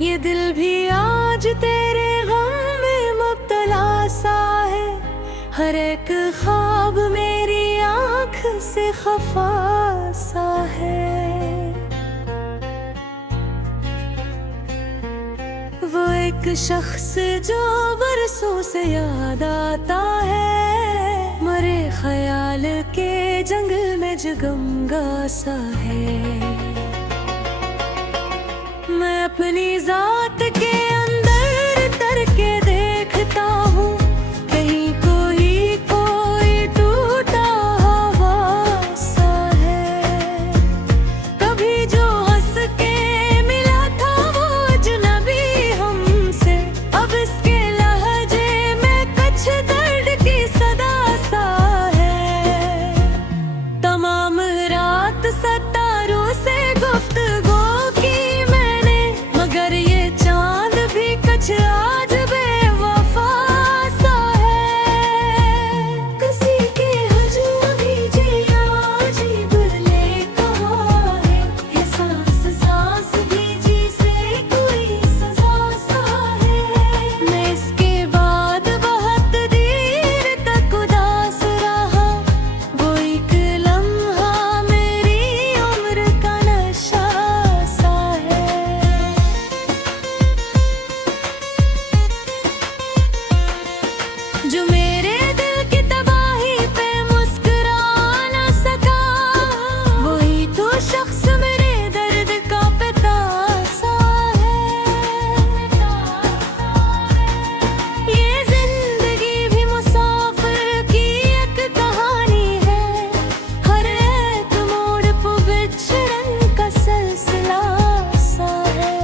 ये दिल भी आज तेरे गम में मुब्तला सा है। हर एक ख्वाब मेरी आँख से खफा सा है। वो एक शख्स जो बरसों से याद आता है, मरे ख्याल के जंगल में जगमगा सा है। मैं अपनी जात के अंदर तर के देखता हूँ, कहीं कोई टूटा हवा सा है। कभी जो हंस के मिला था वो अजनबी हमसे, अब इसके लहजे में कुछ दर्द की सदा सा है। तमाम रात सितारों से गुफ्तगू आज बेवफा सा है। किसी के हजूम भी जिया अजीब ले कहा है। ये सांस सांस भी जी से कोई सजा सा है। मैं इसके बाद बहुत देर तक उदास रहा, वो एक लम्हा मेरी उम्र का नशा सा है। जो मेरे दिल की तबाही पे मुस्कुरा ना सका, वही तो शख्स मेरे दर्द का पिता सा है। ये जिंदगी भी मुसाफिर की एक कहानी है। हर एक मोड़ पे बिछड़न का सिलसिला सा है।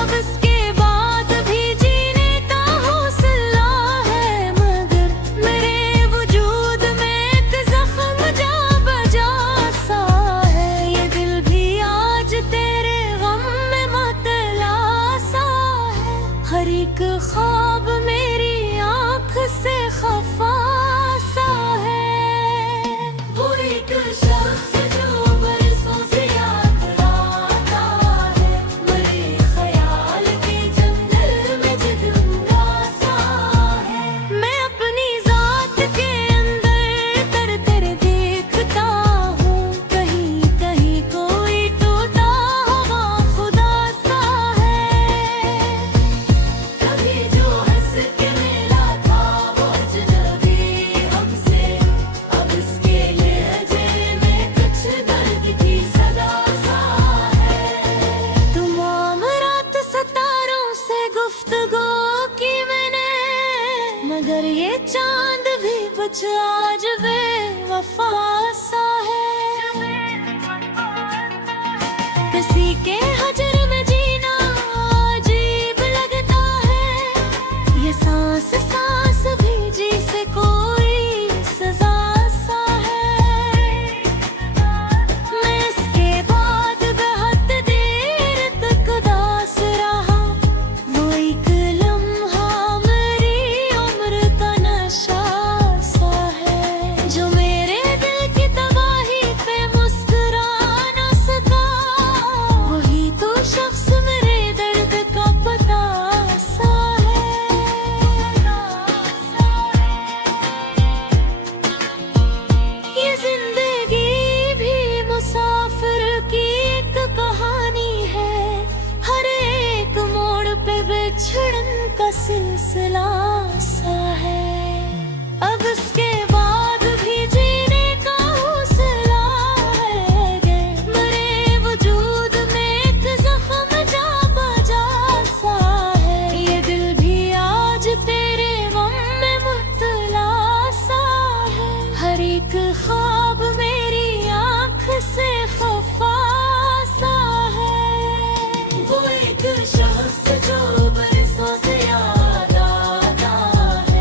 अब इसके बाद भी जीने का हौसला है, मगर मेरे वजूद में एक जख्म जा बजा सा है। ये दिल भी आज तेरे गम में मुब्तला सा है। हर एक ख्वाब मेरी आँख से खफा सा है। वो एक शख्स जो बरसों से याद आता है, मरे ख्याल के जंगल में जगमगा सा है। मैं अपनी जात के अंदर तर तर देखता हूँ, कहीं कहीं कोई टूटा हुआ खुदा सा है। कभी जो हंस के मिला था वो अजनबी हमसे, अब इसके लहजे में कुछ दर्द की सदा सा है। तमाम रात सितारों से गुफ्तगू की मैंने, मगर ये चांद भी कुछ आज बेवफा सा है। किसी के हजर में जीना अजीब लगता है। ये सांस सांस भी जी से कोई सजा सा है। मैं इसके बाद बहुत देर तक उदास रहा, वो एक लम्हा मेरी उम्र का नशा सा है। जो मेरे दिल की तबाही पे मुस्कुरा ना सका, वही तो शख्स मेरे दर्द का पता सा है। ये जिंदगी भी मुसाफिर की एक कहानी है। हर एक मोड़ पे बिछड़न का सिलसिला सा है। अब इसके बाद भी जीने का हौसला है। मरे वजूद में एक जख्म जा बजा सा है। ये दिल भी आज तेरे गम में मुब्तला सा है। हर एक ख्वाब मेरी आँख से खफा सा है। वो एक शख्स जो बरसों से याद आता है,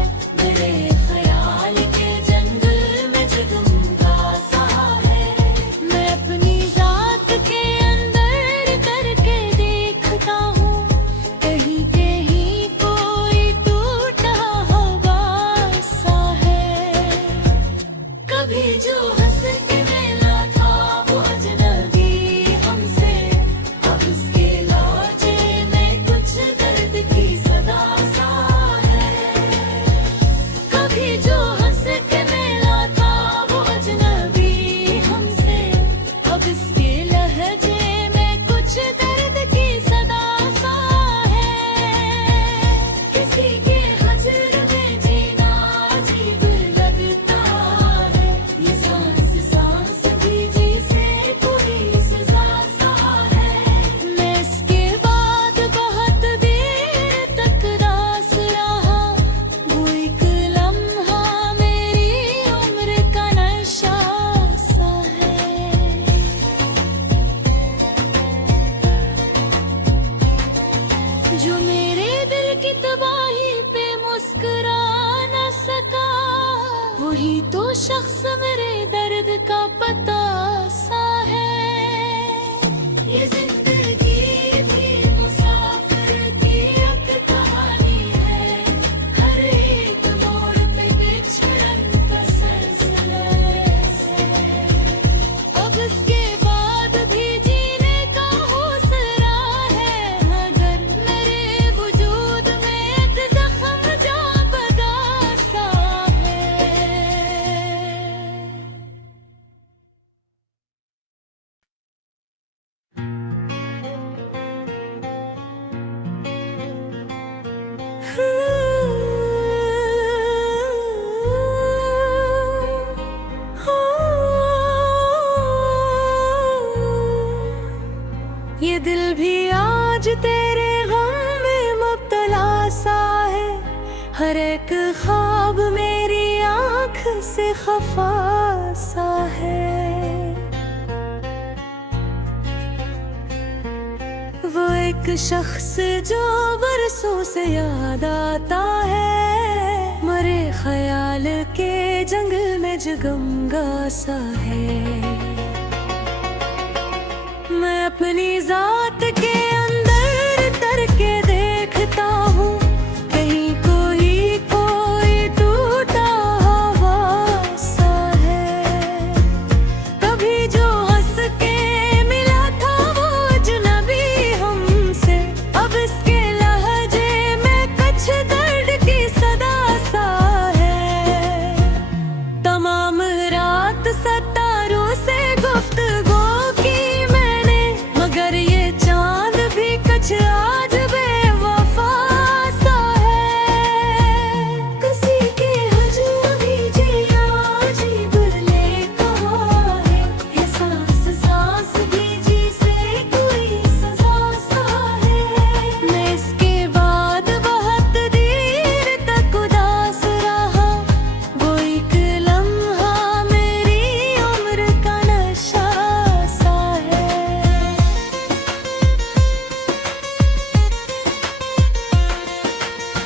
ये जिंदगी भी मुसाफिर की एक कहानी है, हर एक मोड़ पे बिछड़न का सिलसिला है। अब इसके बाद भी जीने का हौसला है, मगर मेरे वजूद में एक जख्म जा बदा सा है। ये दिल भी आज तेरे गम में मुब्तला सा है, हर एक ख्वाब मेरी आँख से खफा सा है। वो एक शख्स जो बरसों से याद आता है, मरे ख्याल के जंगल में जगमगा सा है। मैं अपनी जात के अंदर तर के देखता हूँ, कहीं कोई टूटा हवा सा है। कभी जो हंस के मिला था वो अजनबी हमसे, अब इसके लहजे में कुछ दर्द की सदा सा है। तमाम रात सितारों से गुफ्तगू की मैंने, मगर ये चांद भी कुछ आज बेवफा सा है। किसी के हजूम भी जिया अजीब ले कहा है, ये सांस सांस भी जी से कोई सजा सा है। मैं इसके बाद बहुत देर तक उदास रहा, वो एक लम्हा मेरी उम्र का नशा सा है।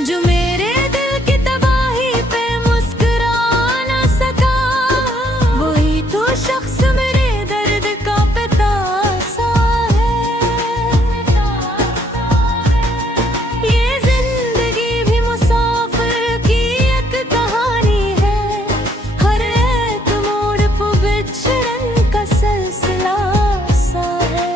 जो मेरे दिल की तबाही पे मुस्कुरा ना सका, वही तो शख्स मेरे दर्द का पिता सा है। ये जिंदगी भी मुसाफिर की एक कहानी है, हर एक मोड़ पे बिछड़न का सिलसिला सा है।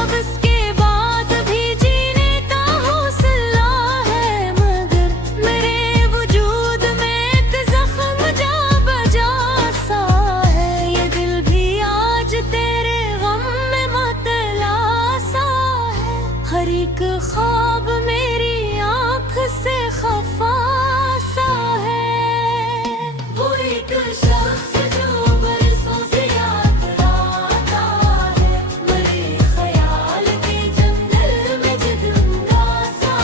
अब इसके बाद भी जीने का हौसला है, मगर मेरे वजूद में एक जख्म जा बजा सा है। ये दिल भी आज तेरे गम में मुब्तला सा है, हर एक ख्वाब मेरी आँख से खफा सा है। वो एक शख्स जो बरसों से याद आता है, मरे ख्याल के जंगल में जगमगा सा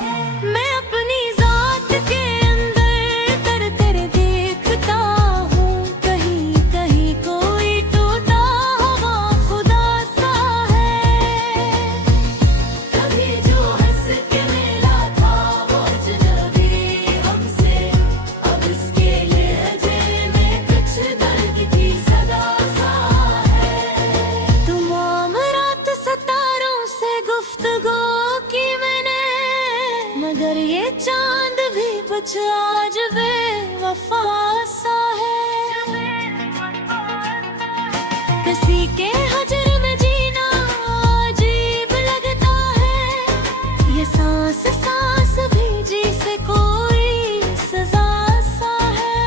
है। मैं अपनी जात के अंदर तर तर देखता हूँ, कहीं कहीं कोई टूटा हुआ खुदा सा है। कभी जो हंस के मिला था वो अजनबी हमसे, अब इसके लहजे में कुछ दर्द की सदा सा है। तमाम रात सितारों से गुफ्तगू की मैंने, मगर ये चांद भी कुछ आज बेवफा सा है। किसी के हजर में जीना अजीब लगता है, ये सांस सांस भी जी से कोई सजा सा है।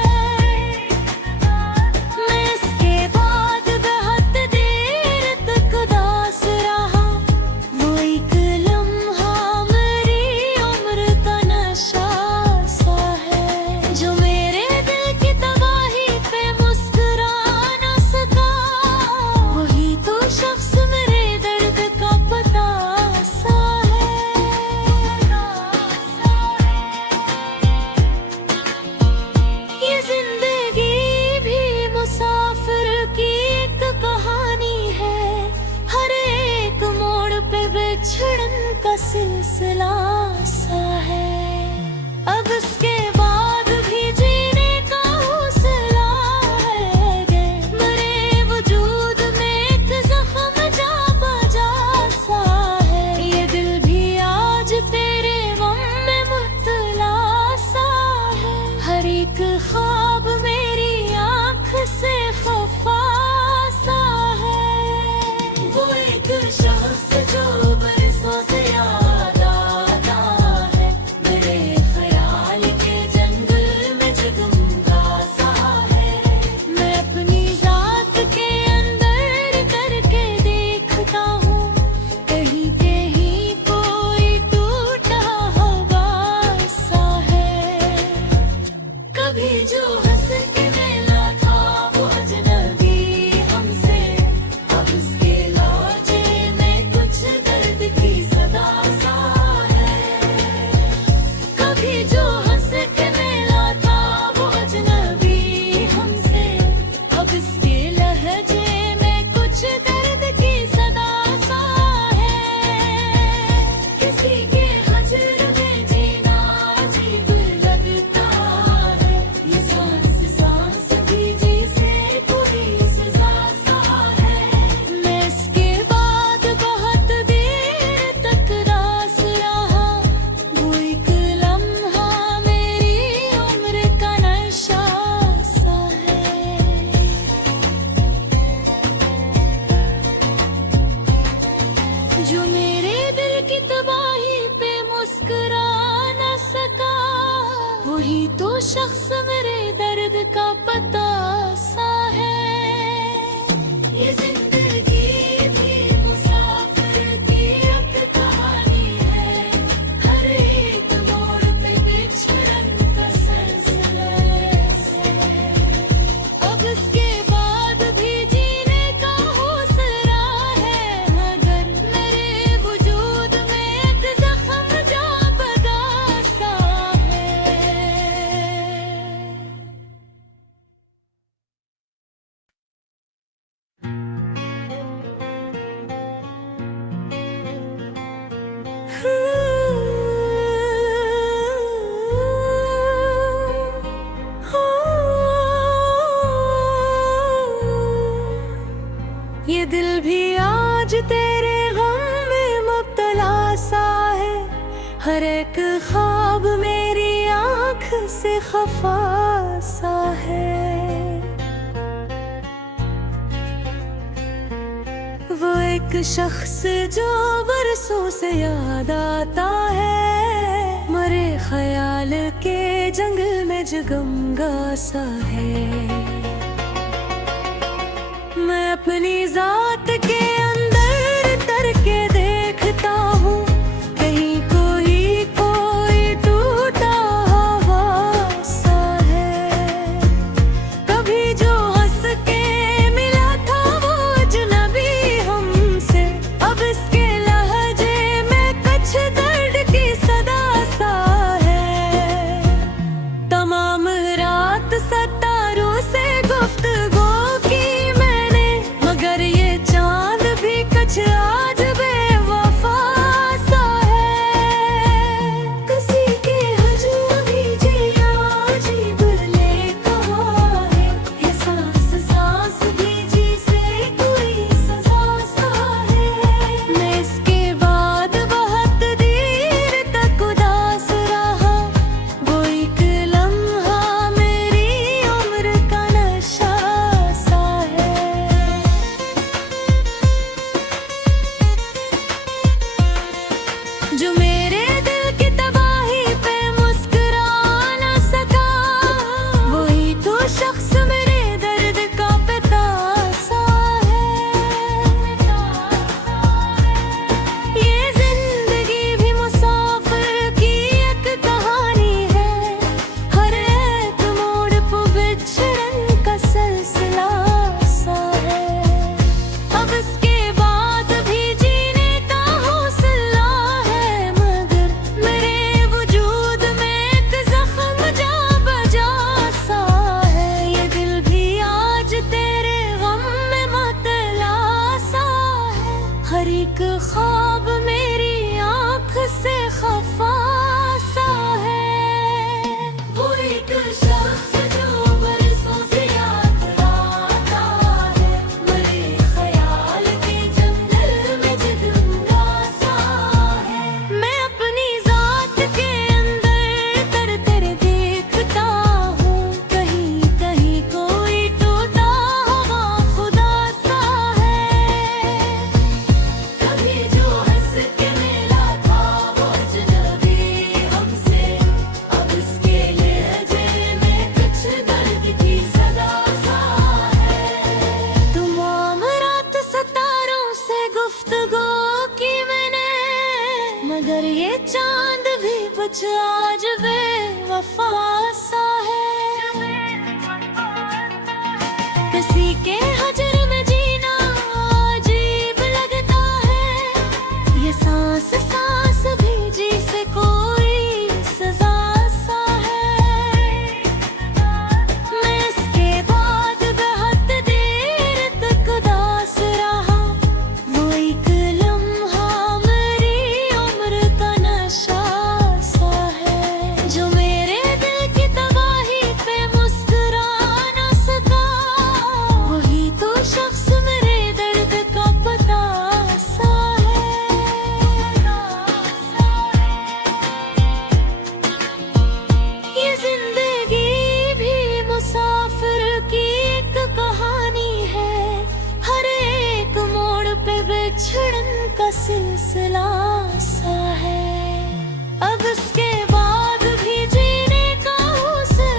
मैं इसके बाद बहुत देर तक उदास रहा, वो एक लम्हा मेरी उम्र का नशा सा है। जो मेरे दिल की तबाही पे मुस्कुरा ना सका, वही तो शख्स मेरे दर्द का पता सा है। ये जिंदगी भी मुसाफिर की एक कहानी है, हर एक मोड़ पे बिछड़न का सिलसिला सा है। अब इसके बाद भी जीने का हौसला है, मरे वजूद में एक जख्म जा शख्स मेरे दर्द का पता सा है। ये जिंदगी भी मुसाफिर की एक कहानी है, हर एक मोड़ पे बिछड़न का सिलसिला है। अब इसके बाद भी जीने का हौसला है, मगर मेरे वजूद में एक जख्म जा बदा सा है। ये दिल भी आज तेरे गम में मुब्तला सा है, हर एक ख्वाब मेरी आँख से खफा सा है। वो एक शख्स जो बरसों से याद आता है, मरे ख्याल के जंगल में जगमगा सा है। मैं अपनी जात के अंदर तर के देखता हूँ, कहीं कोई टूटा हवा सा है। कभी जो हंस के मिला था वो अजनबी हमसे, अब इसके लहजे में कुछ दर्द की सदा सा है। तमाम रात सितारों से गुफ्तगू की मैंने, मगर ये चांद भी कुछ आज बेवफा सा है। किसी के हजूम भी जिया अजीब ले कहा है, ये सांस सांस भी जी से कोई सजा सा है। मैं इसके बाद बहुत देर तक उदास रहा, वो एक लम्हा मेरी उम्र का नशा सा है। जो मेरे दिल की तबाही पे मुस्कुरा ना सका, वही तो शख्स मेरे दर्द का पिता सा है। ये जिंदगी भी मुसाफिर की एक कहानी है, हर एक मोड़ पे बिछड़न का सिलसिला सा है। अब इसके बाद भी जीने का हौसला है, मगर मेरे वजूद में एक जख्म जा बजा सा है। ये दिल भी आज तेरे गम में मुब्तला सा है, हर एक ख्वाब मेरी आँख से खफा सा है। वो एक शख्स जो बरसों से याद आता है, मरे ख्याल के जंगल में जगमगा सा है। मैं अपनी जात के अंदर तर तर देखता हूँ, कहीं कोई टूटा हुआ खुदा सा है। कभी जो हंस के मिला था वो अजनबी हमसे, अब इसके लहजे में कुछ दर्द की सदा सा है। तमाम रात सितारों से गुफ्तगू की मैंने, मगर ये चांद भी कुछ आज बेवफा सा है। किसी के हजर में जीना अजीब लगता है, ये सांस सांस भी जी से कोई सजा सा है। मैं इसके बाद बहुत देर तक उदास रहा, वो एक लम्हा मेरी उम्र का नशा सा है। जो मेरे दिल की तबाही पे मुस्कुरा ना सका, वही तो शख्स मेरे दर्द का पता सा है। ये जिंदगी भी मुसाफिर की एक कहानी है, हर एक मोड़ पे बिछड़न का सिलसिला सा है। अब इसके बाद भी जीने का हौसला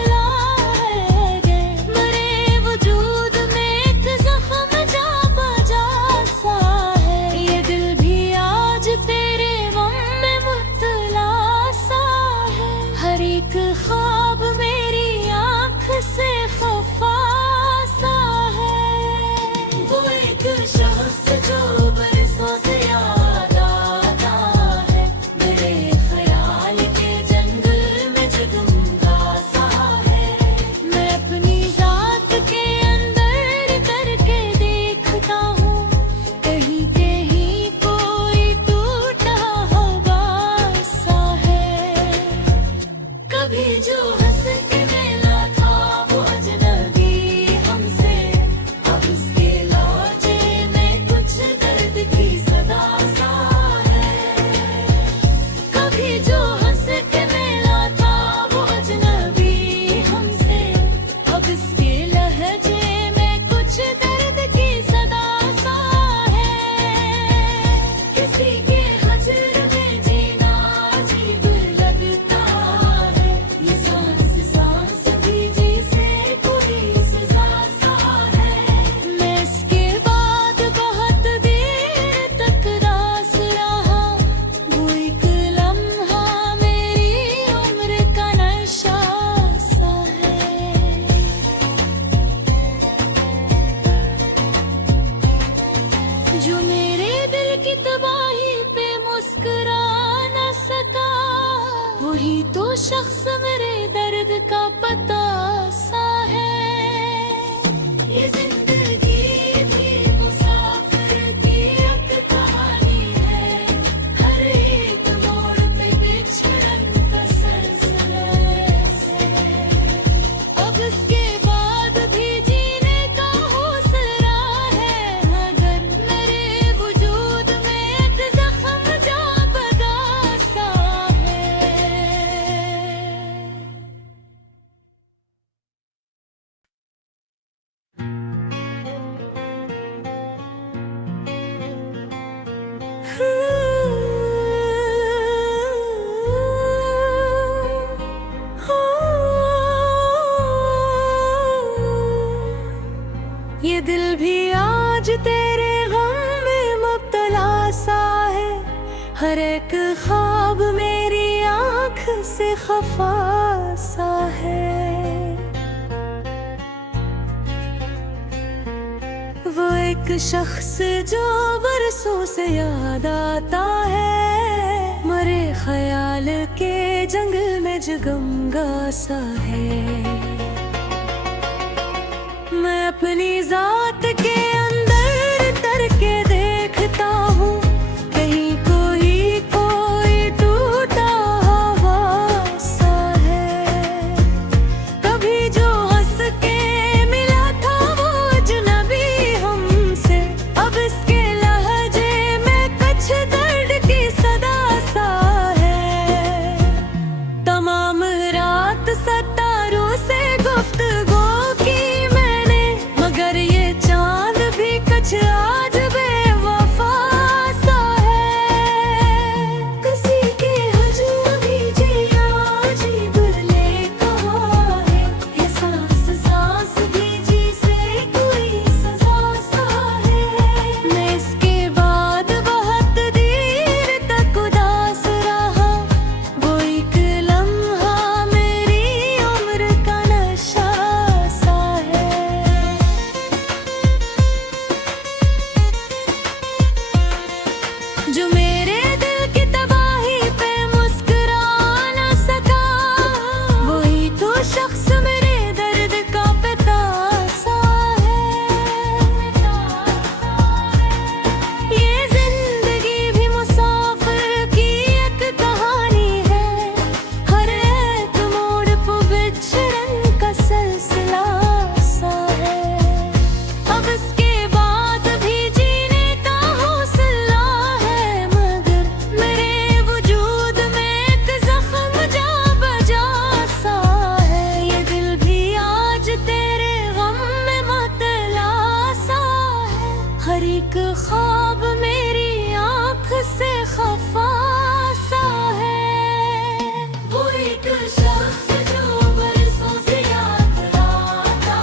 तबाही पे मुस्कुरा न सका, वही तो शख्स मेरे दर्द का पता सा है। ये जिंदगी भी मुसाफिर की एक कहानी है, हर एक मोड़ पे बिछड़न का सिलसिला है। अब इसके बाद भी जीने का हौसला है, मगर मेरे वजूद में एक जख्म जा बदा सा है। ये दिल भी आज तेरे गम में मुब्तला सा है, हर एक ख्वाब मेरी आँख से खफा सा है। वो एक शख्स जो बरसों से याद आता है, मरे ख्याल के जंगल में जगमगा सा है। मैं अपनी जात के अंदर तर के देखता हूँ, कहीं कोई टूटा हवा सा है। कभी जो हंस के मिला था वो अजनबी हमसे, अब इसके लहजे में कुछ दर्द की सदा सा है। तमाम रात सितारों से गुफ्तगू की चांद भी कुछ आज बेवफा सा है। किसी के हजूम भी जिया अजीब ले कहा है, ये सांस सांस भी जी से कोई सजा सा है। मैं इसके बाद बहुत देर तक उदास रहा, वो एक लम्हा मेरी उम्र का नशा सा है। जो मेरे दिल की तबाही पे मुस्कुरा न सका, वही तो शख्स मेरे दर्द का पिता सा है। ये जिंदगी भी मुसाफिर की एक कहानी है, हर एक मोड़ पे बिछड़न का सिलसिला सा है। अब इसके बाद भी जीने का हौसला है, मगर मेरे वजूद में एक जख्म जा बजा सा है। ये दिल भी आज तेरे गम में मुब्तला सा है, हर एक ख्वाब मेरी आँख से खफा सा है। वो एक शख्स जो बरसों से याद आता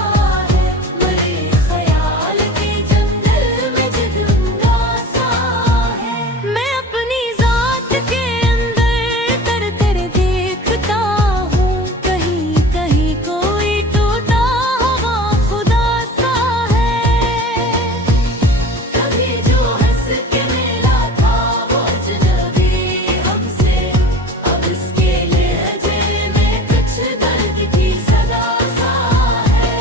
है, मरे ख्याल के जंगल में जगमगा सा है। मैं अपनी जात के अंदर तर तर देखता हूँ, कहीं कोई टूटा हवा खुदा सा है। कभी जो हंस के मिला था वो अजनबी हमसे, अब इसके लहजे में कुछ दर्द की सदा सा है।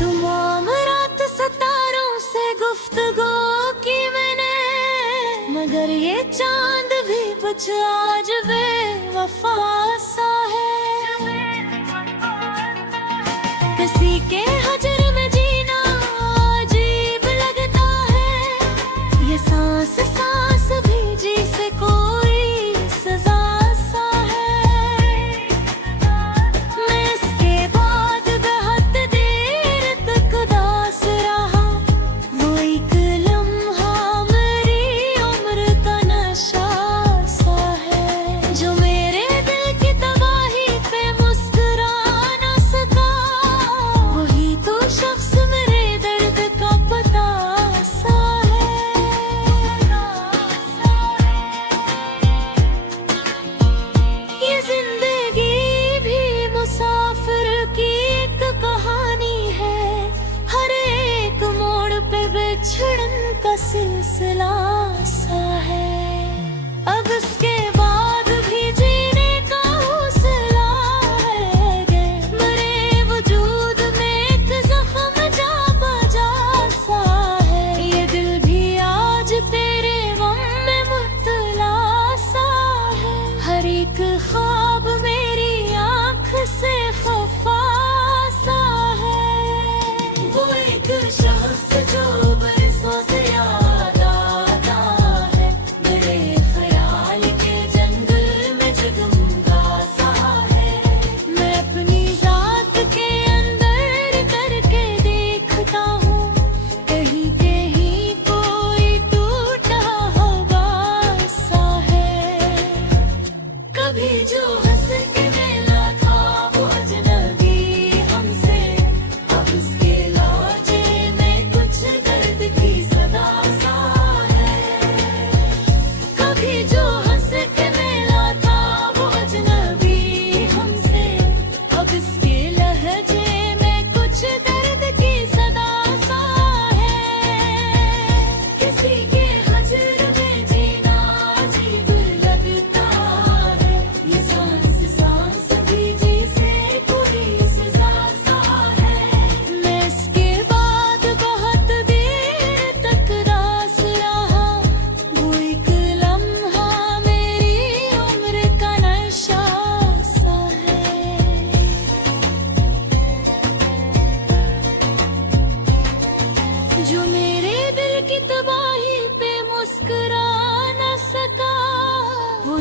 तमाम रात सितारों से गुफ्तगू की मैंने, मगर ये चांद भी कुछ आज बेवफा सा है। किसी के हजर में जीना अजीब लगता है, ये सांस सांस भी जी से कोई सजा सा है। मैं इसके बाद बहुत देर तक उदास रहा, वो एक लम्हा मेरी उम्र का नशा सा है। जो मेरे दिल की तबाही पे मुस्कुरा न सका, वही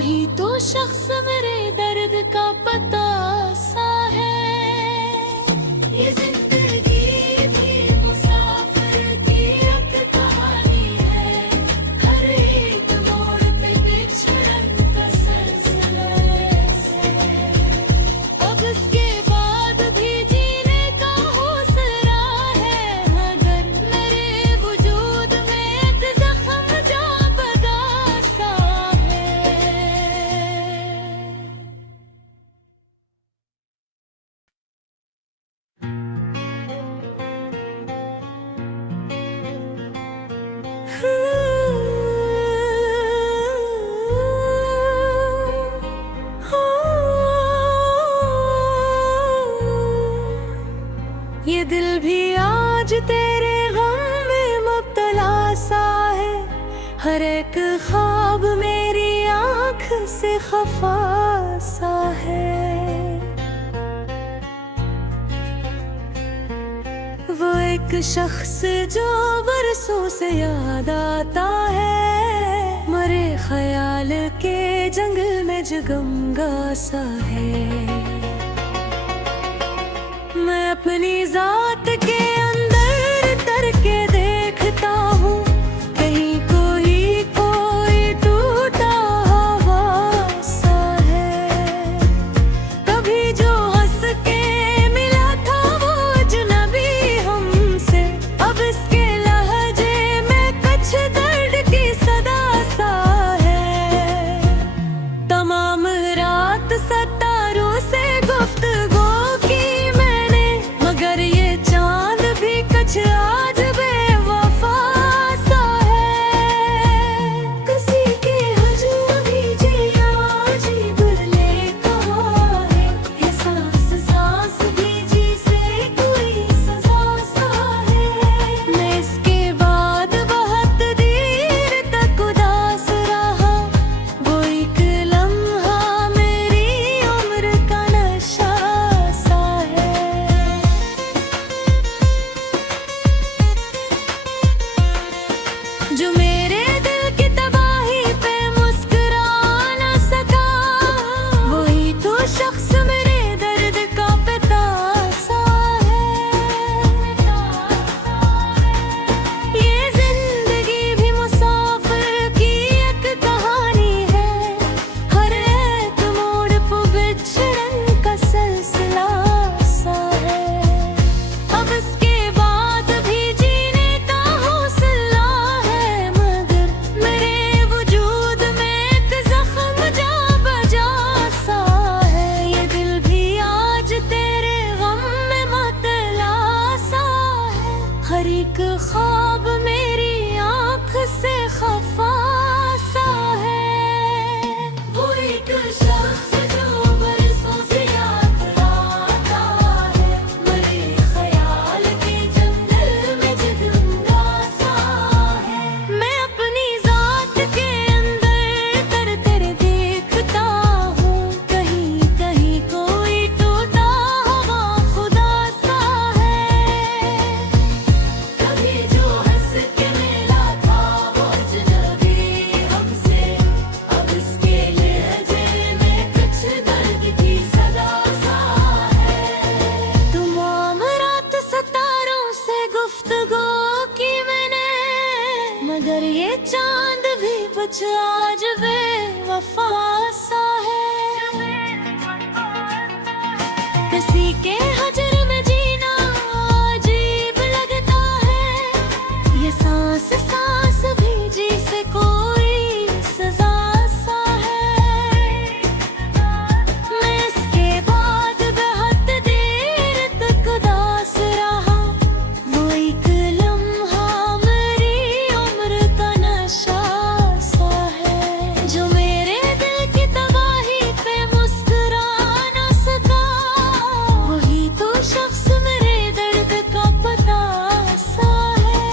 ही तो शख्स मेरे दर्द का पता सा है। ये जिंदगी भी मुसाफिर की एक कहानी है, हर एक मोड़ पे बिछड़न का सिलसिला है। अब इसके बाद भी जीने का हौसला है, अगर मेरे वजूद में एक जख्म जा बदा सा है। ये दिल भी आज तेरे गम में मुब्तला सा है, हर एक ख्वाब मेरी आँख से खफा सा है। वो एक शख्स जो बरसों से याद आता है, मरे ख्याल के जंगल में जगमगा सा है। मैं अपनी जात के अंदर तर के देखता हूँ, कहीं कोई टूटा हवा सा है। कभी जो हंस के मिला था वो अजनबी हमसे, अब इसके लहजे में कुछ दर्द की सदा सा है। तमाम रात सितारों से गुफ्तगू की मैंने, मगर ये चांद भी कुछ आज बेवफा सा है। किसी के हजूम भी जिया अजीब ले कहा है, ये सांस सांस भी जी से कोई सजा सा है। मैं इसके बाद बहुत देर तक उदास रहा, वो एक लम्हा मेरी उम्र का नशा सा है। जो मेरे दिल की तबाही पे मुस्कुरा ना सका, वही तो शख्स मेरे दर्द का पिता सा है। ये जिंदगी भी मुसाफिर की एक कहानी है, हर एक मोड़ पे बिछड़न का सिलसिला सा है। अब इसके बाद भी जीने का हौसला है, मगर मेरे वजूद में एक जख्म जा बजा सा है। ये दिल भी आज तेरे गम में मतला सा है, हर एक ख्वाब मेरी आँख से खफा सा है। वो एक शख्स जो बरसों से याद आता है, मरे ख्याल के जंगल में जगमगा सा है। मैं अपनी जात के अंदर तर तर देखता हूँ, कहीं कोई टूटा हुआ खुदा सा है। कभी जो हंस के मिला था वो अजनबी हमसे, अब इसके लहजे में कुछ दर्द की सदा सा है। तमाम रात सितारों से गुफ्तगू की मैंने, मगर ये चांद भी कुछ आज बेवफा सा है। किसी के हजर में जीना अजीब लगता है, ये सांस सांस भी जी से कोई सजा सा है। मैं इसके बाद बहुत देर तक उदास रहा, वो एक लम्हा मेरी उम्र का नशा सा है। जो मेरे दिल की तबाही पे मुस्कुरा ना सका, वही तो शख्स मेरे दर्द का पता सा है।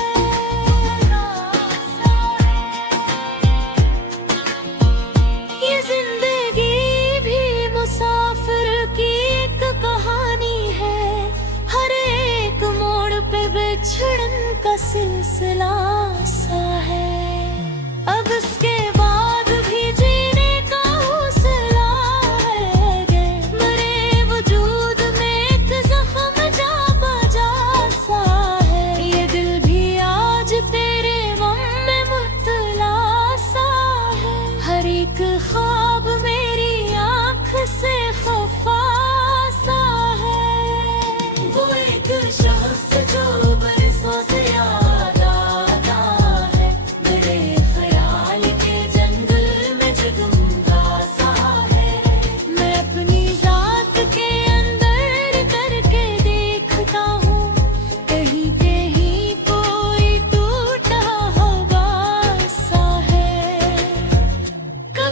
ये जिंदगी भी मुसाफिर की एक कहानी है, हर एक मोड़ पे बिछड़न का सिलसिला सा है। अब इसके बाद भी जीने का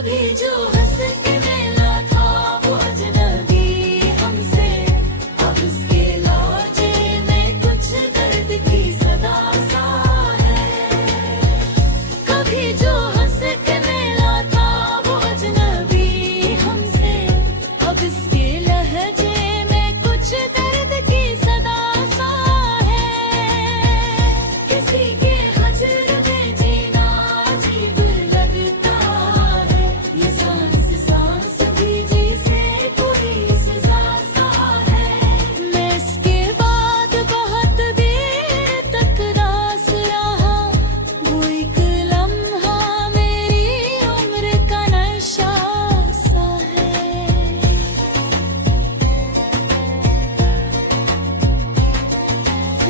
कभी जो हंस के मिला था वो अजनबी हमसे, अब इसके लहजे में कुछ दर्द की सदा सा है। कभी जो हंस के मिला था वो अजनबी हमसे, अब इसके लहजे में कुछ दर्द की सदा सा है। किसी के हजर में जीना अजीब लगता है, ये सांस सांस भी जैसे कोई सजा सा है। मैं इसके बाद बहुत देर तक रास रहा, वो एक लम्हा मेरी उम्र का नशा सा है।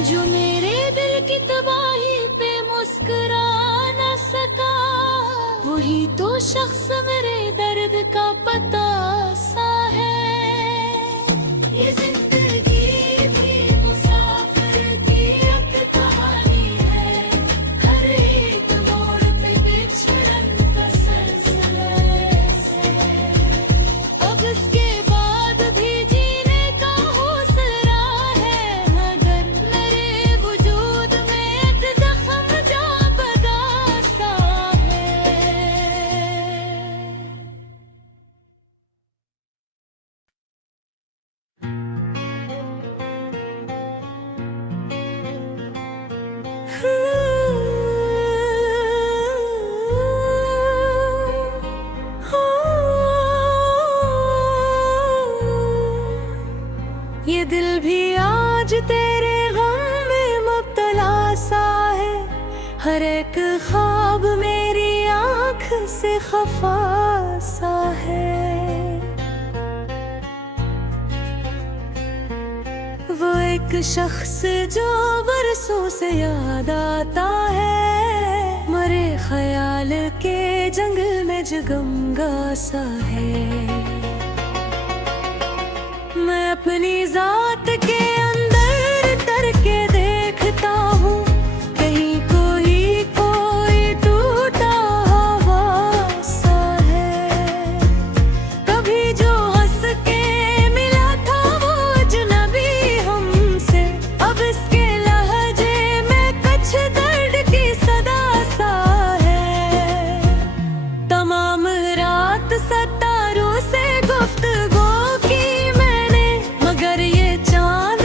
जो मेरे दिल की तबाही पे मुस्कुरा न सका, वही तो शख्स मेरे दर्द का पता सा है। ये जिंदगी भी मुसाफिर की एक कहानी है, हर एक मोड़ पे बिछड़न का सिलसिला है। अब इसके बाद भी जीने का हौसला है, मगर मेरे वजूद में एक जख्म जा बदा सा है। ये दिल भी आज तेरे गम में मुब्तला सा है, हर एक ख्वाब मेरी आँख से खफा सा है। वो एक शख्स जो बरसों से याद आता है, मरे ख्याल के जंगल में जगमगा सा है। मैं अपनी जात के अंदर तर के देखता हूँ, कहीं कोई टूटा हवा सा है। कभी जो हंस के मिला था वो अजनबी हमसे, अब इसके लहजे में कुछ दर्द की सदा सा है। तमाम रात सितारों से गुफ्तगू की मैंने, मगर ये चांद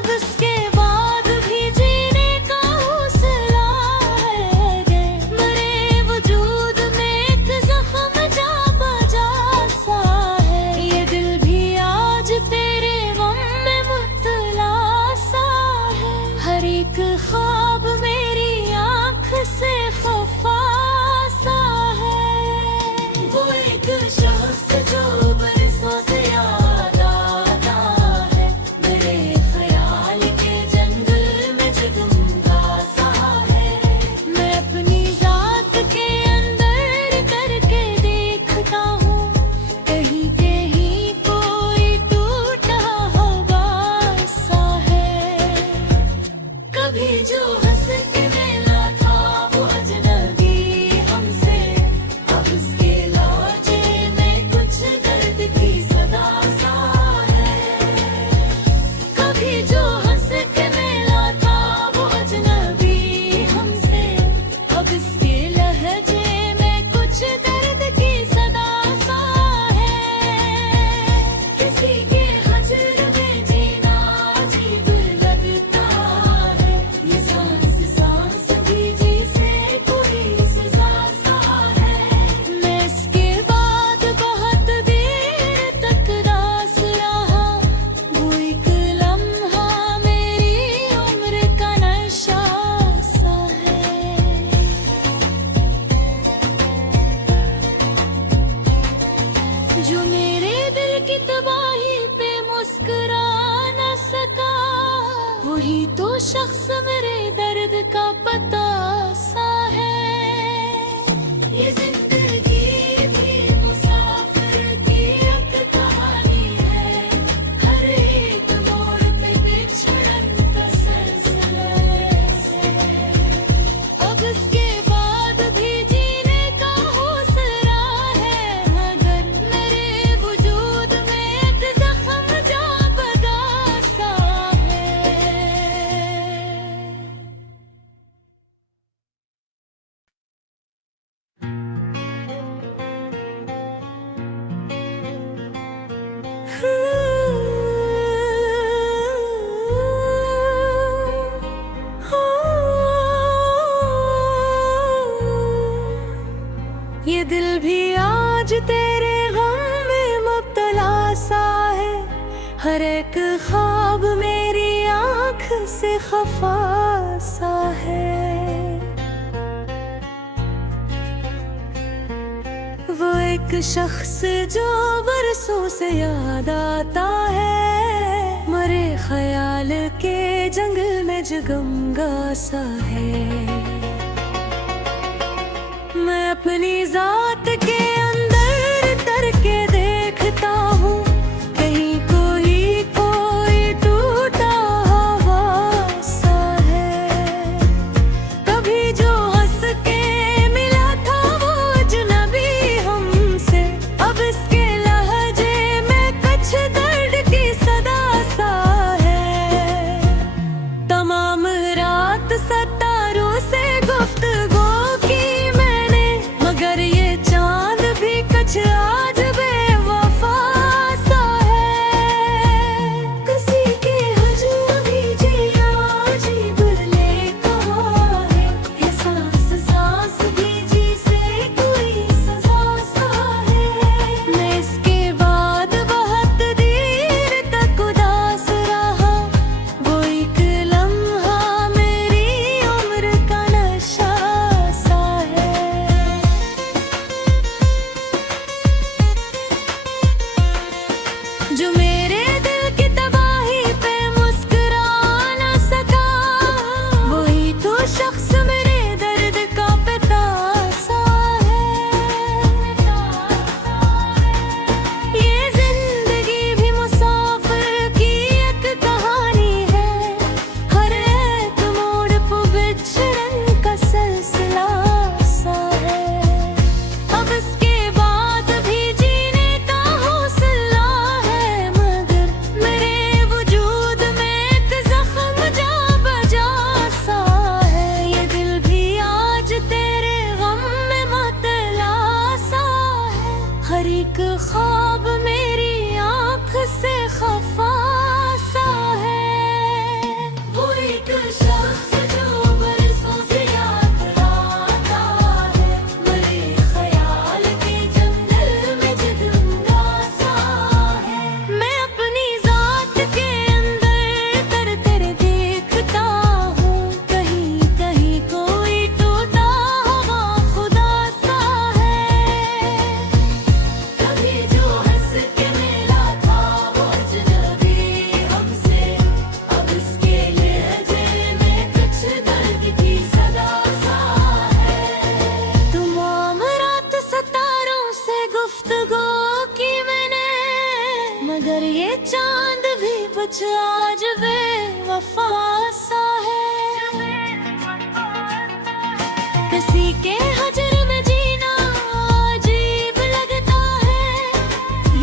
अब इसके बाद भी जीने का हौसला है गे। मरे वजूद में एक जख्म जा बजा सा है। ये दिल भी आज तेरे गम में मुब्तला सा है। हर एक ख्वाब मेरी आँख से खफा सा है। वो एक शख्स जो बरसों से याद आता है, मेरे ख्याल के जंगल में जगमगा सा है। मैं अपनी जात के अंदर करके देखता हूँ, कहीं कहीं कोई टूटा हुआ सा है। कभी जो हंस के मिला था वो अजनबी हमसे, अब उसके लहजे में कुछ दर्द की सदा सा है। कभी जो हंस के मिला था वो अजनबी हमसे, अब इसके लहजे में कुछ दर्द की सदा सा है। किसी के हजर में जीना अजीब लगता है, ये सांस सांस भी जी से कोई सजा सा है। मैं इसके बाद बहुत देर तक रास रहा, वो एक लम्हा मेरी उम्र का नशा सा है। जो मेरे दिल की तबाही पे मुस्कुरा न सका, वही तो शख्स मेरे दर्द का पता सा है। ये जिंदगी भी मुसाफिर की एक कहानी है, हर एक मोड़ पे बिछड़न का सिलसिला है। अब इसके बाद भी जीने का हौसला है, मगर मेरे वजूद में एक जख्म जा बदा सा है। ये दिल भी आज तेरे गम में मुब्तला सा है। हर एक ख्वाब मेरी आँख से खफा सा है। वो एक शख्स जो बरसों से याद आता है, मरे ख्याल के जंगल में जगमगा सा है। मैं अपनी जात के अंदर करके देखता हूँ, कहीं कोई टूटा हुआ सा है। कभी जो हंस के मिला था वो अजनबी हमसे, अब इसके लहजे में कुछ दर्द की सदा सा है। तमाम रात सितारों से कुछ आज बेवफा सा है। किसी के हजर में जीना अजीब लगता है,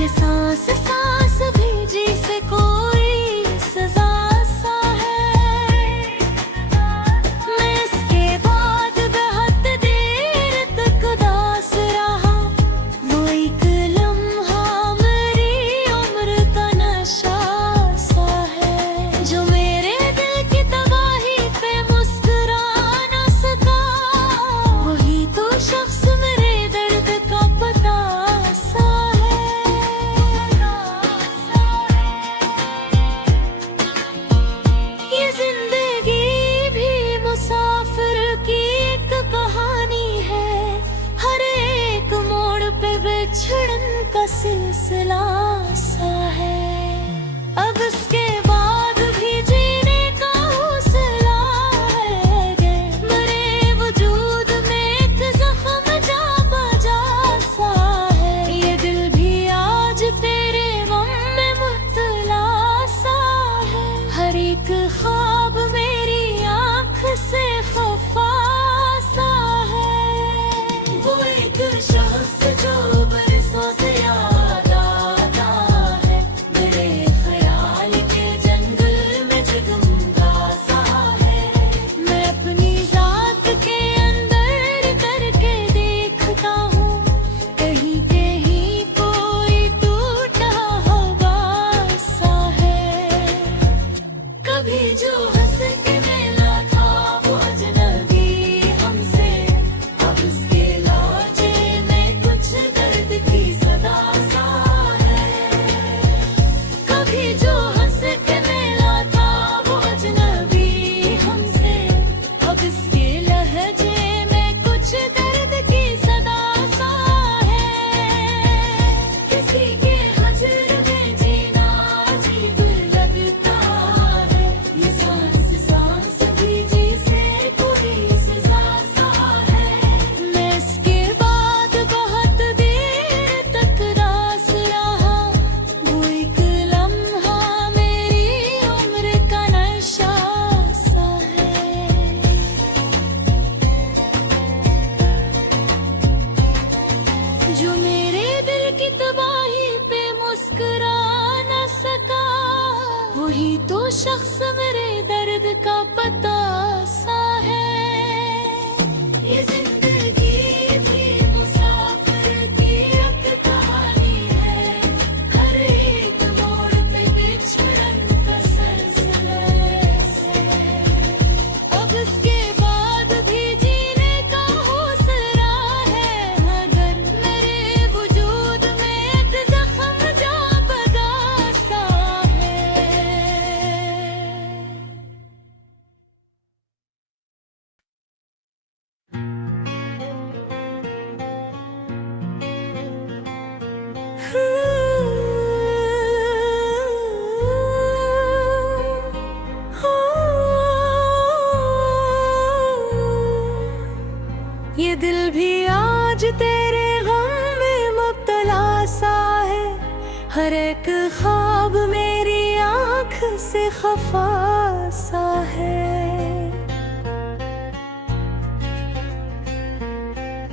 ये सांस सांस भी जी से कोई सजा सा है। मैं इसके बाद बहुत देर तक उदास रहा, वो एक लम्हा मेरी उम्र का नशा सा है, जो मेरे दिल की तबाही पे मुस्कुरा ना सका। वही तो शख्स मेरे दर्द का पता सा है। ये जिंदगी भी मुसाफिर की एक कहानी है, हर एक मोड़ पे बिछड़न का सिलसिला सा है। अब इसके बाद भी जीने का हौसला है, मेरे वजूद में एक जख्म जा बजा सा है। ये दिल भी आज तेरे गम में मुब्तला सा है, हर एक ख्वाब मेरी आँख से खफा सा है। वो एक शख्स जो बरसों से याद आता है, मेरे ख्याल के जंगल में जगमगा सा है। मैं अपनी जात के अंदर करके देखता हूँ, कहीं कहीं कोई टूटा हवा सा है। कभी जो हंस के मिला था वो अजनबी हमसे, अब उसके लहजे में कुछ दर्द की सदा सा है। कभी जो हंस के मिला था वो अजनबी हमसे, अब इसके लहजे में कुछ दर्द की सदा सा है। किसी के हजर में जीना अजीब लगता है, ये सांस सांस भी जी से कोई सजा सा है। मैं इसके बाद बहुत देर तक उदास रहा, वो एक लम्हा मेरी उम्र का नशा सा है। जो मेरे दिल की तबाही पे मुस्कुरा न सका, वही तो शख्स मेरे दर्द का पता सा है। ये जिंदगी भी मुसाफिर की एक कहानी है, हर एक मोड़ पे बिछड़न का सिलसिला है। अब इसके बाद भी जीने का हौसला है, मगर मेरे वजूद में एक जख्म जा बदा सा है। ये दिल भी आज तेरे गम में मुब्तला सा है, हर एक ख्वाब मेरी आँख से खफा सा है।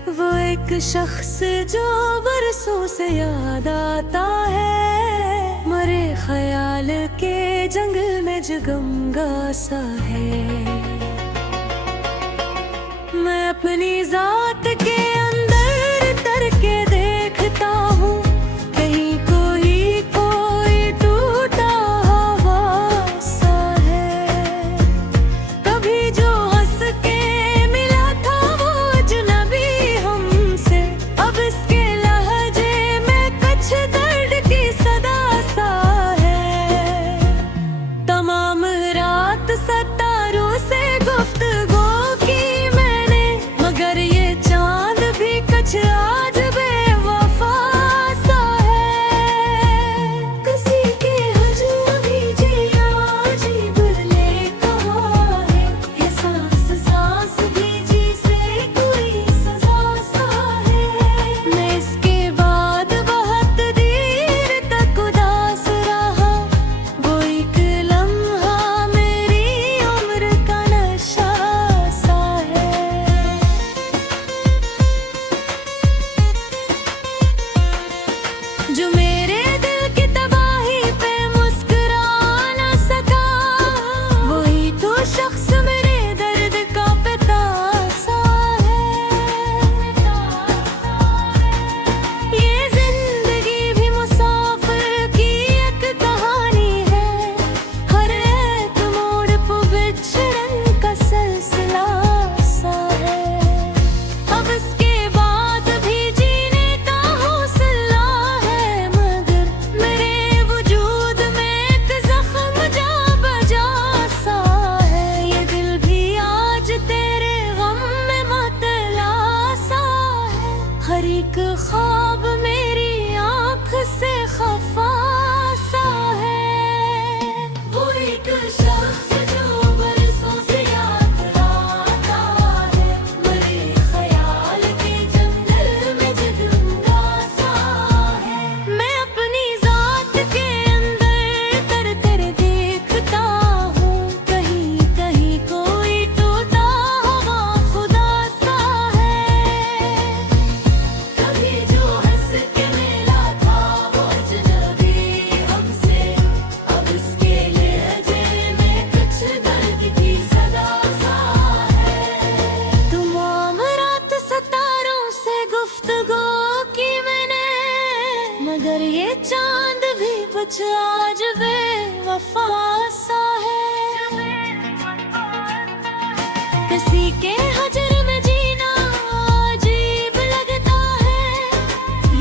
वो एक शख्स जो बरसों से याद आता है, मरे ख्याल के जंगल में जगमगा सा है। मैं अपनी जात के अंदर करके देखता हूँ, कहीं कोई टूटा हवा सा है। कभी जो हंस के मिला था वो अजनबी हमसे, अब इसके लहजे में कुछ दर्द की सदा सा है। तमाम रात सितारों से गुफ्तगू की मैंने, मगर ये एक ख्वाब मेरी आँख से खफा सा है। वो एक शख्स जो बरसों से याद आता है, मेरे ख्याल के जंगल में जगमगा सा है। मैं अपनी जात के अंदर तर कर देखता हूँ, कहीं कहीं कोई टूटा हुआ खुदा सा है। कभी जो हंस के मिला था वो अजनबी हमसे, अब इसके लहजे में कुछ दर्द की सदा सा है। तमाम रात सितारों से गुफ्तगू की मैंने, मगर ये चांद भी कुछ आज बेवफा सा है। किसी के हजर में जीना अजीब लगता है,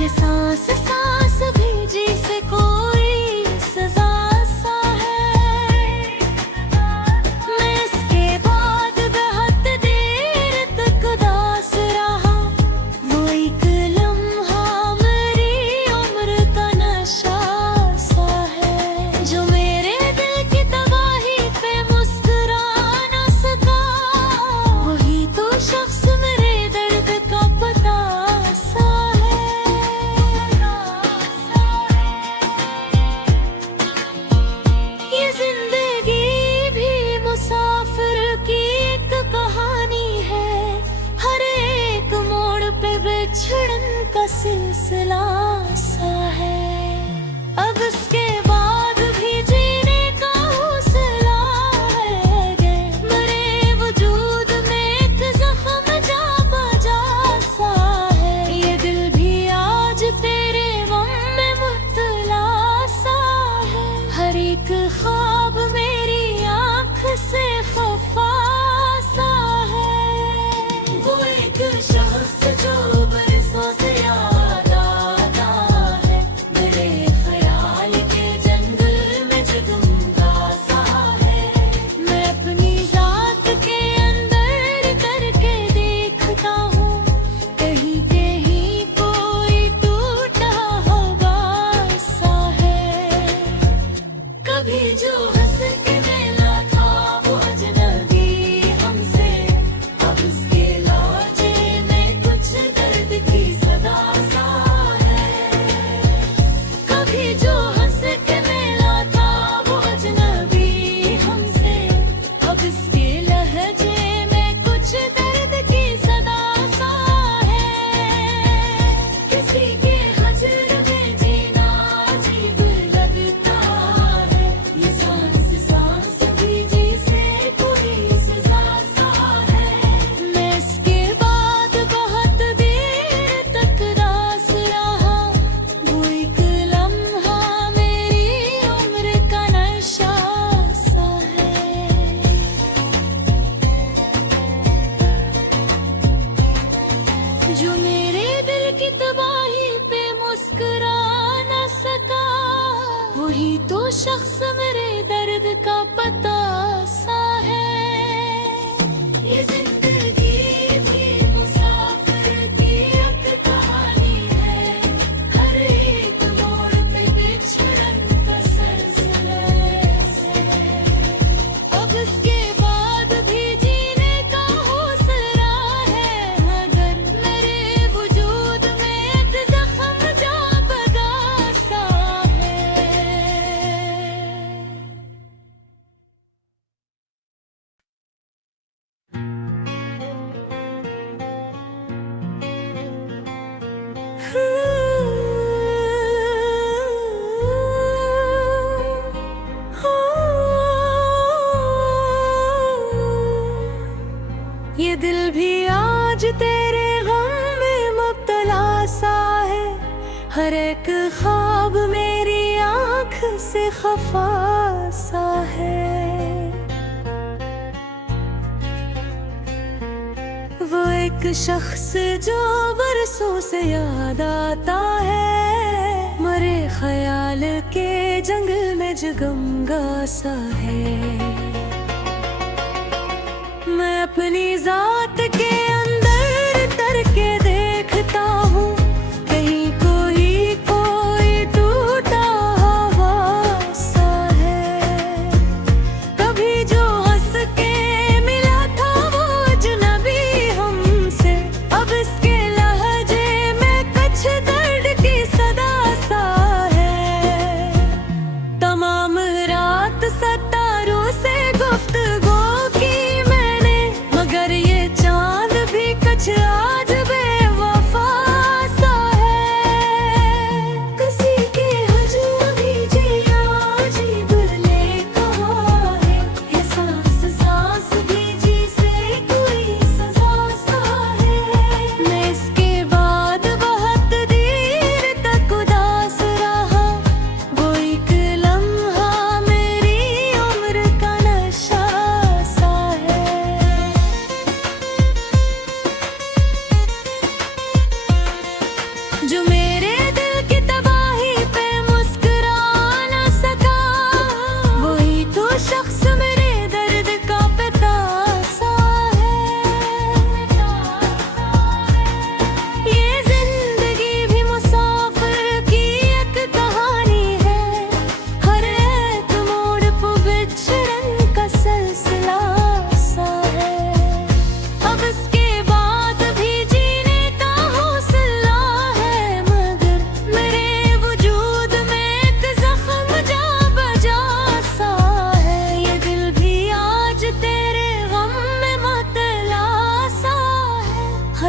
ये सांस सांस भी जी से कोई सजा सा है। मैं इसके बाद बहुत देर तक उदास रहा, वो एक लम्हा मेरी उम्र का नशा सा है, जो मेरे दिल की तबाही पे मुस्कुरा न सका। वही तो शख्स मेरे दर्द का पता सा है। ये जिंदगी भी मुसाफिर की एक कहानी है, हर एक मोड़ पे बिछड़न का सिलसिला सा है। अब इसके बाद भी जीने का हौसला है, गे मेरे वजूद में एक जख्म जा बजा सा है। ये दिल भी आज तेरे गम में मुब्तला सा है, हर एक ख्वाब मेरी आँख से खफा सा है। वो एक शख्स जो बरसों से याद आता है, मेरे ख्याल के जंगल में जगमगा सा है। मैं अपनी जात के अंदर करके देखता हूँ, कहीं कहीं कोई टूटा हुआ सा है। कभी जो हंस के मिला था वो अजनबी हमसे, अब इसके लहजे में कुछ दर्द की सदा सा है। कभी जो हंस के मिला था वो अजनबी हमसे, अब इसके लहजे में कुछ दर्द की सदा सा है। किसी के हजर में जीना अजीब लगता है, ये सांस सांस भी जी से कोई सजा सा है। मैं इसके बाद बहुत देर तक उदास रहा, वो एक लम्हा मेरी उम्र का नशा सा है। जो मेरे दिल की तबाही पे मुस्कुरा न सका, वही तो शख्स मेरे दर्द का पता सा है। ये जिंदगी भी मुसाफिर की एक कहानी है, हर एक मोड़ पे बिछड़न का सिलसिला है। अब इसके बाद भी जीने का हौसला है, मगर मेरे वजूद में एक जख्म जा बदा सा है। ये दिल भी आज तेरे गम में मुब्तला सा है, हर एक ख्वाब मेरी आँख से खफा सा है। वो एक शख्स जो बरसों से याद आता है, मरे ख्याल के जंगल में जगमगा सा है। मैं अपनी जात के अंदर तर के देखता हूँ,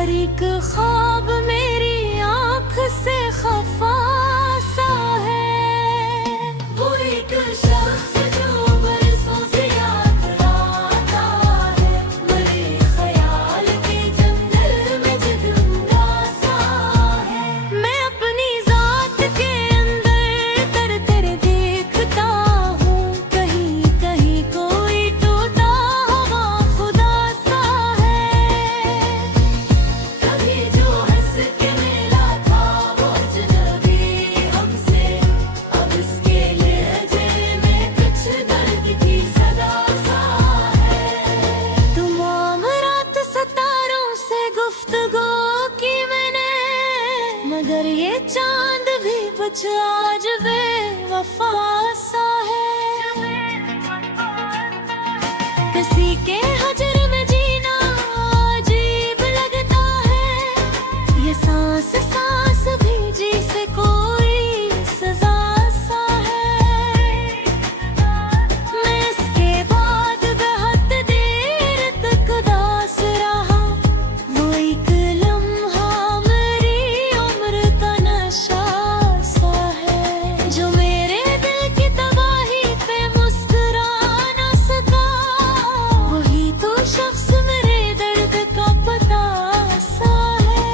हर एक ख्वाब मेरी आँख से खफा सा है। वो एक शख्स जो बरसों से याद आता है, मेरे ख्याल के जंगल में जगमगा सा है। मैं अपनी जात के अंदर तर तर देखता हूँ, कहीं कहीं कोई टूटा हुआ खुदा सा है। कभी जो हंस के मिला था वो अजनबी हमसे, अब इसके लहजे में कुछ दर्द की सदा सा है। तमाम रात सितारों से गुफ्तगू की मैंने, मगर ये चांद भी कुछ आज बेवफा सा है। किसी के हजर में जीना अजीब लगता है, ये सांस सांस भी जी से कोई सजा सा है। मैं इसके बाद बहुत देर तक उदास रहा, वो एक लम्हा मेरी उम्र का नशा सा है, जो मेरे दिल की तबाही पे मुस्कुरा न सका। वही तो शख्स मेरे दर्द का पता सा है।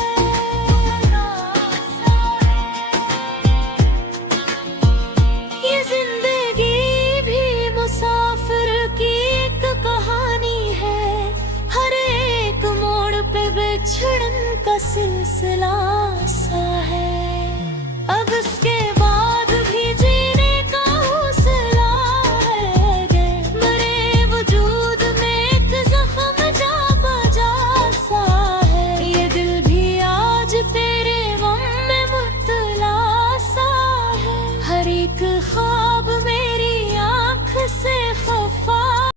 ये जिंदगी भी मुसाफिर की एक कहानी है, हर एक मोड़ पे बिछड़न का सिलसिला सा है। अब इसके